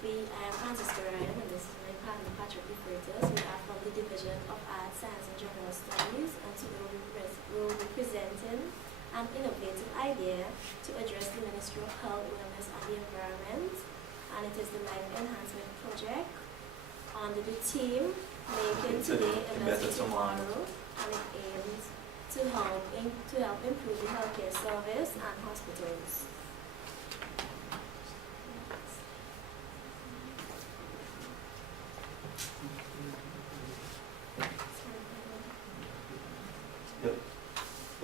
I am Francisca Ryan, and this is my partner Patrick Freitas. We are from the Division of Arts, Science and General Studies, and today we will be presenting an innovative idea to address the Ministry of Health, Wellness and the Environment, and it is the Life Enhancement Project under the theme Making Today a Better Tomorrow, and it aims to help improve the healthcare service and hospitals. Yep.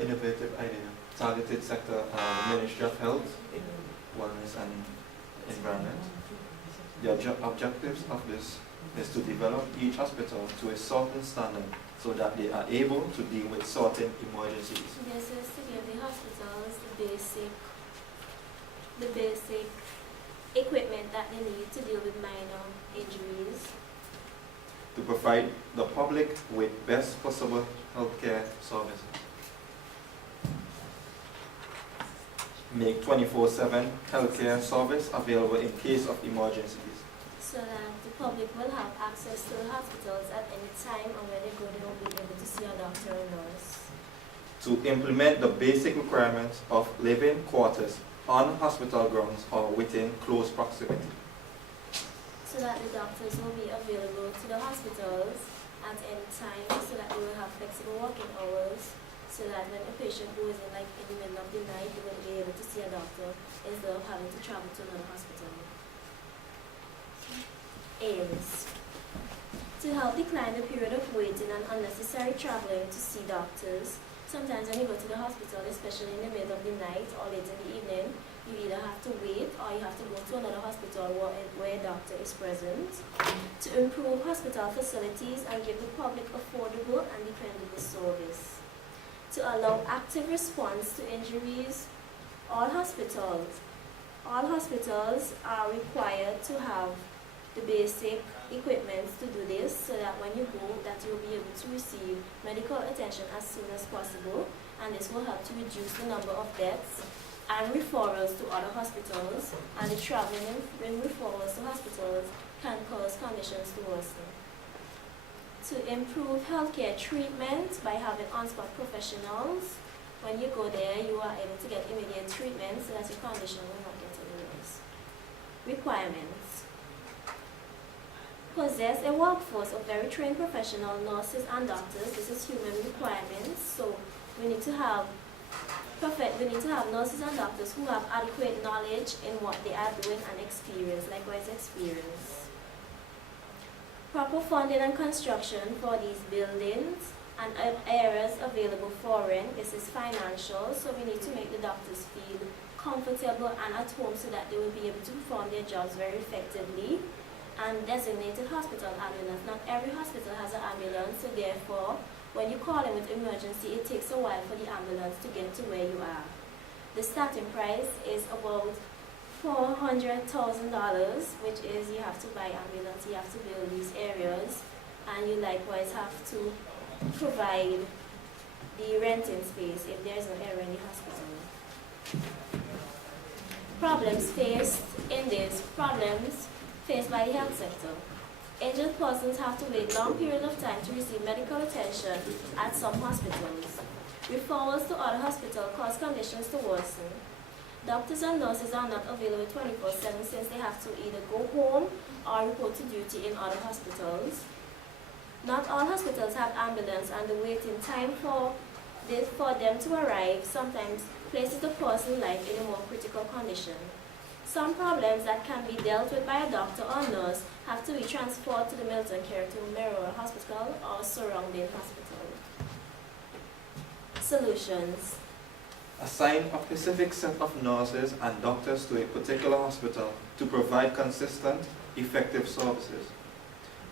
Innovative idea. Targeted sector, Ministry of Health, Wellness and Environment. The objectives of this is to develop each hospital to a certain standard so that they are able to deal with certain emergencies. This is to give the hospitals the basic equipment that they need to deal with minor injuries. To provide the public with best possible healthcare services. Make 24/7 healthcare service available in case of emergencies. So that the public will have access to the hospitals at any time, and when they go, they will be able to see a doctor or nurse. To implement the basic requirements of living quarters on hospital grounds or within close proximity. So that the doctors will be available to the hospitals at any time, so that they will have flexible working hours, so that when a patient goes in, like in the middle of the night, they will be able to see a doctor instead of having to travel to another hospital. Aims to help decline the period of waiting and unnecessary traveling to see doctors. Sometimes when you go to the hospital, especially in the middle of the night or late in the evening, you either have to wait or you have to go to another hospital where a doctor is present. To improve hospital facilities and give the public affordable and dependable service. To allow active response to injuries, all hospitals are required to have the basic equipment to do this, so that when you go, that you'll be able to receive medical attention as soon as possible, and this will help to reduce the number of deaths and referrals to other hospitals, and the traveling and referrals to hospitals can cause conditions to worsen. To improve healthcare treatment by having on-spot professionals. When you go there, you are able to get immediate treatment so that your condition will not get any worse. Requirements. Possess a workforce of very trained professional nurses and doctors. This is human requirements. So we need to have nurses and doctors who have adequate knowledge in what they are doing and experience, likewise experience. Proper funding and construction for these buildings and areas available for rent. This is financial, so we need to make the doctors feel comfortable and at home so that they will be able to perform their jobs very effectively. And designated hospital ambulance. Not every hospital has an ambulance, so therefore, when you call in with emergency, it takes a while for the ambulance to get to where you are. The starting price is about $400,000, which is you have to buy ambulance, you have to build these areas, and you likewise have to provide the renting space if there is no area in the hospital. Problems faced by the health sector. Injured persons have to wait long periods of time to receive medical attention at some hospitals. Referrals to other hospitals cause conditions to worsen. Doctors and nurses are not available 24/7 since they have to either go home or report to duty in other hospitals. Not all hospitals have ambulance, and the waiting time for them to arrive sometimes places the person's life in a more critical condition. Some problems that can be dealt with by a doctor or nurse have to be transferred to the Milton Keyton Memorial Hospital or surrounding hospital. Solutions. Assign a specific set of nurses and doctors to a particular hospital to provide consistent, effective services.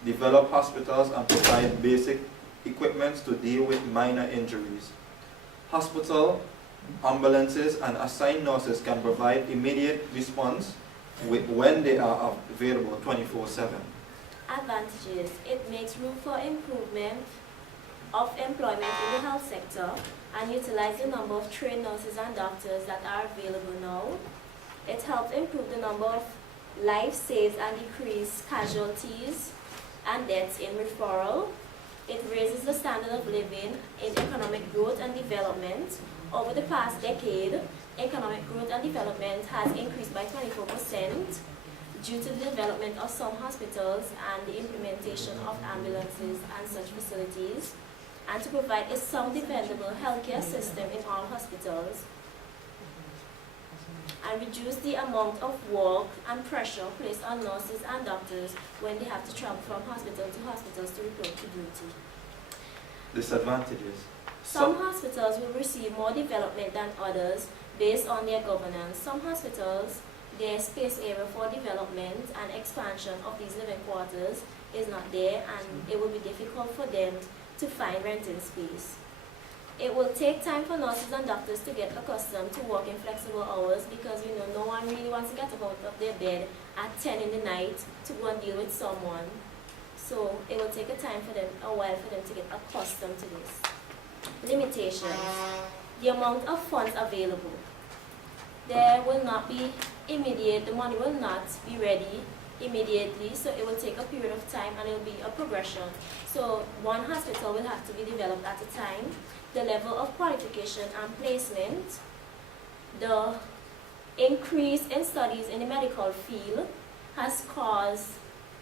Develop hospitals and provide basic equipment to deal with minor injuries. Hospital ambulances and assigned nurses can provide immediate response when they are available 24/7. Advantages. It makes room for improvement of employment in the health sector and utilize the number of trained nurses and doctors that are available now. It helps improve the number of life saves and decreases casualties and deaths in referral. It raises the standard of living in economic growth and development. Over the past decade, economic growth and development has increased by 24% due to the development of some hospitals and the implementation of ambulances and such facilities, and to provide a sound, dependable healthcare system in all hospitals, and reduce the amount of work and pressure placed on nurses and doctors when they have to travel from hospital to hospitals to report to duty. Disadvantages. Some hospitals will receive more development than others based on their governance. Some hospitals, their space area for development and expansion of these living quarters is not there, and it will be difficult for them to find renting space. It will take time for nurses and doctors to get accustomed to working flexible hours, because no one really wants to get up out of their bed at 10 in the night to go and deal with someone. So it will take a while for them to get accustomed to this. Limitations. The amount of funds available. There will not be the money will not be ready immediately, so it will take a period of time and it will be a progression. So one hospital will have to be developed at a time. The level of qualification and placement, the increase in studies in the medical field has caused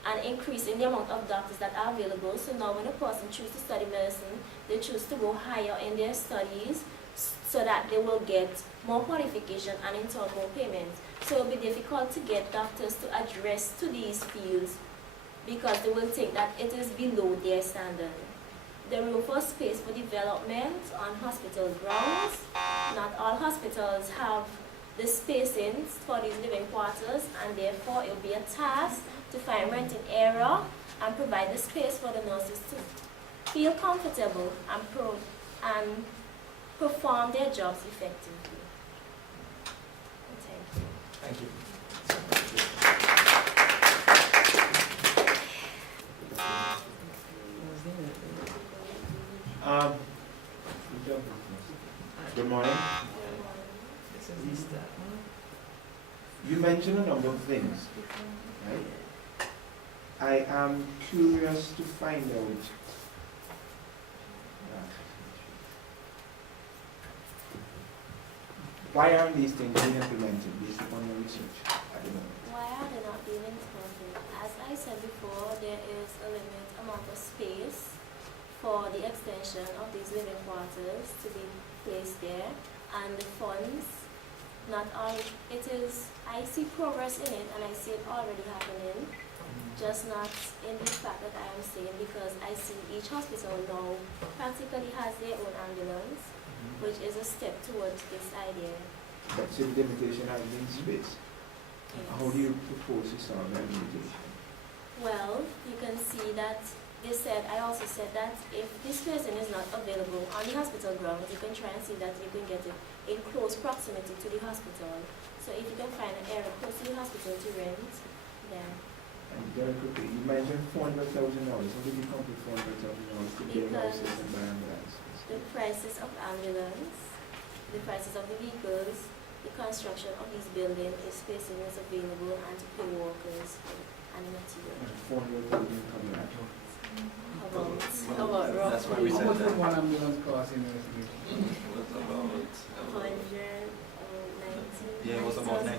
an increase in the amount of doctors that are available. So now when a person chooses to study medicine, they choose to go higher in their studies so that they will get more qualification and in turn more payment. So it will be difficult to get doctors to address to these fields because they will think that it is below their standard. The room for space for development on hospital grounds. Not all hospitals have the spacings for these living quarters, and therefore it will be a task to find renting area and provide the space for the nurses to feel comfortable and perform their jobs effectively. Thank you. Thank you. Good morning. You mentioned a number of things, right? I am curious to find out why aren't these things being implemented based upon your research at the moment? Why are they not being implemented? As I said before, there is a limited amount of space for the extension of these living quarters to be placed there, and the funds, not all, I see progress in it and I see it already happening, just not in the fact that I am saying, because I see each hospital now practically has their own ambulance, which is a step towards this idea. But so the limitation has been space. Yes. How do you propose to solve that limitation? Well, you can see that I also said that if this person is not available on the hospital grounds, you can try and see that you can get it in close proximity to the hospital. So if you can find an area close to the hospital to rent, then. And very quickly, you mentioned $400,000. How did you come to $400,000 to build houses and buy ambulances? The prices of ambulance, the prices of the vehicles, the construction of these buildings, if spacing is available, and to pay workers and material. $400,000 coming out. How about That's why we How said much that. would one ambulance cost in your estimation? It was about, 190. yeah, it was about $90,000.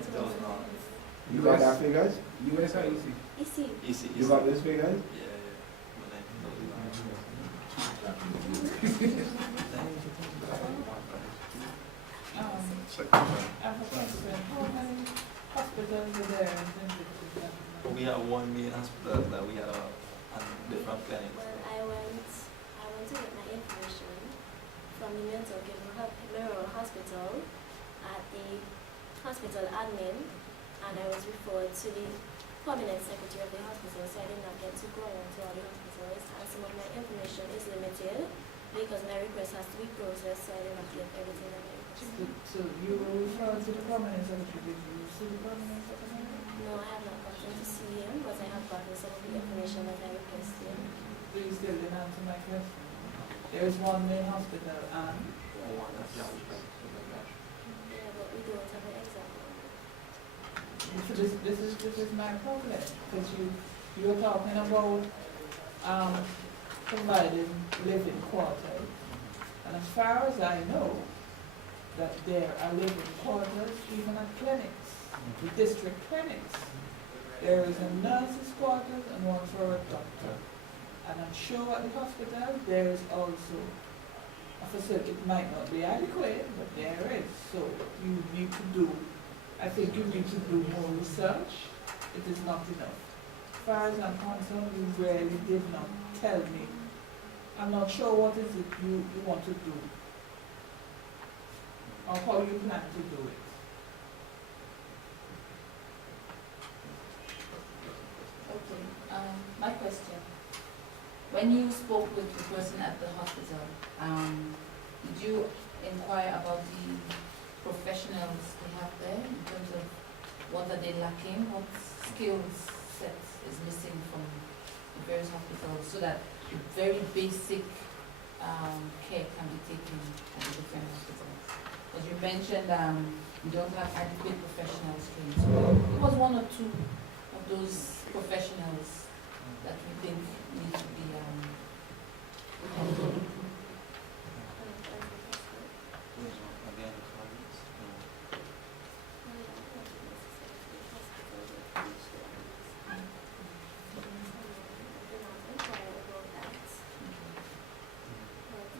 You got that figures? US or EC? Easy. Easy. You got those figures? Yeah, I have a question. How many hospitals are there in Timbuktu? $90,000. We have one main hospital that we have and different clinics. Well, I went to get my information from the Memorial Hospital at the hospital admin, and I was referred to the permanent secretary of the hospital, so I did not get to go around to all the hospitals, and some of my information is limited because my request has to be processed, so I did not get everything that I requested. So you were referred to the permanent secretary. Did you see the permanent secretary? No, I have not gotten to see him, but I have gotten some of the information that I requested. You still didn't answer my question. There is one main hospital and Yeah, but we don't have an exact number. This is my problem, because you're talking about, providing living quarters. And as far as I know, that there are living quarters even at clinics, the district clinics. There is a nurse's quarters and one for a doctor. And I'm sure at the hospital, there is also a facility. It might not be adequate, but there is. So you need to do, I think you need to do more research. It is not enough. As far as I'm concerned, you really did not tell me. I'm not sure what is it you want to do, or how you plan to do it. Okay, my question. When you spoke with the person at the hospital, did you inquire about the professionals they have there in terms of what are they lacking, what skills sets is missing from the various hospitals, so that very basic care can be taken at the different hospitals? Because you mentioned you don't have adequate professionals trained. So it was one or two of those professionals that we think need to be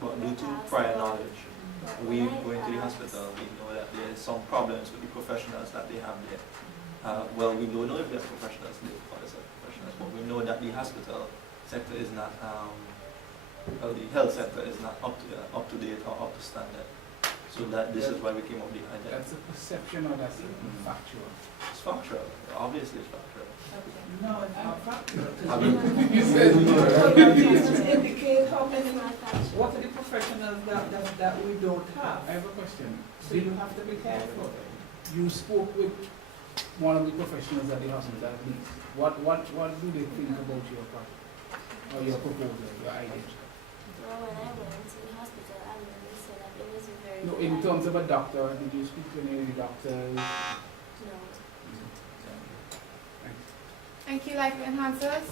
But due to prior knowledge, we go into the hospital, we know that there is some problems with the professionals that they have there. Well, we don't know if they're professionals, they call themselves professionals, but we know that the hospital sector is not, well, the health sector is not up to date or up to standard. So that this is why we came up with the idea. That's a perception or that's factual? It's factual, obviously it's factual. No, it's not factual. I mean, You said Indicate how many, It's not factual. what are the professionals that we don't have? I have a question. So you have to be careful. You spoke with one of the professionals at the hospital at least. What do they think about your project? Or your proposal, your idea? Well, when I went to the hospital, I really said that it was a very No, good in idea. terms of a doctor, did you speak to any of the doctors? No. Thank you, Life Enhancers.